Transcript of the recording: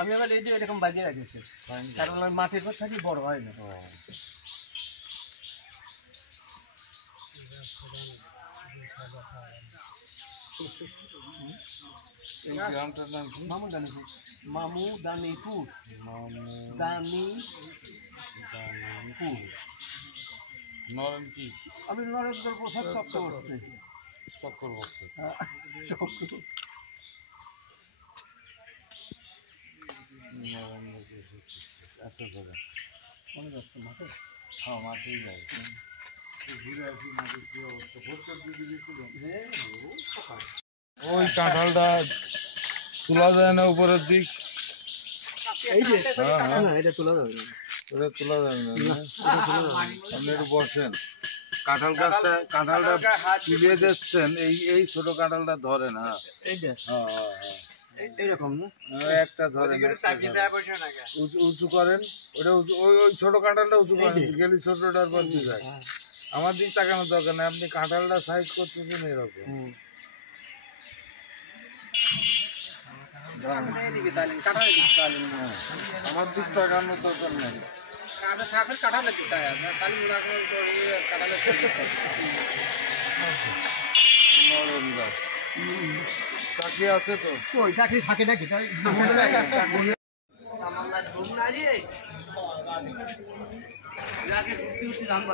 আমি আবার এই যে এরকম বাজিয়ে রাখেছি, কারণ মাটির পর থাকি বড় হয় না। এই গ্রামটার নাম কি? মামুদানিপুর। নরেন কি? আমি নরেন্দ্র প্রসাদ চক্রবর্তী। চক্রবর্তী। আচ্ছা দাদা মনে যাচ্ছে মাঠে? হ্যাঁ মাঠেই যাই। ঘুরে আসি মাঠের কি অবস্থা। ভোটটার দিকে গেছিলেন? ওই কাঁঠালটা তোলা যায় না উপরের দিক? এই যে না, এটা তোলা যাবে না। ওটা তোলা যাবে না। আপনি একটু বসেন। কাঁঠালটা তুলে দিচ্ছেন, এই ছোট কাঁঠালটা ধরেন। হ্যাঁ এইটা এইরকম না, একটা ধরেন, উঁচু করেন। ওটা ওই ছোট কাঁঠালটা উঁচু করেন, গেলি ছোটটার পর দিয়ে যায়। আমার দিক তাকানোর দরকার নেই, আপনি কাঁঠালটা সাইজ করতেছেন এরকম। আমার দিক তাকানোর দরকার নেই। চাকরি আছে তো? ওই চাকরি থাকে নাকি? জানবো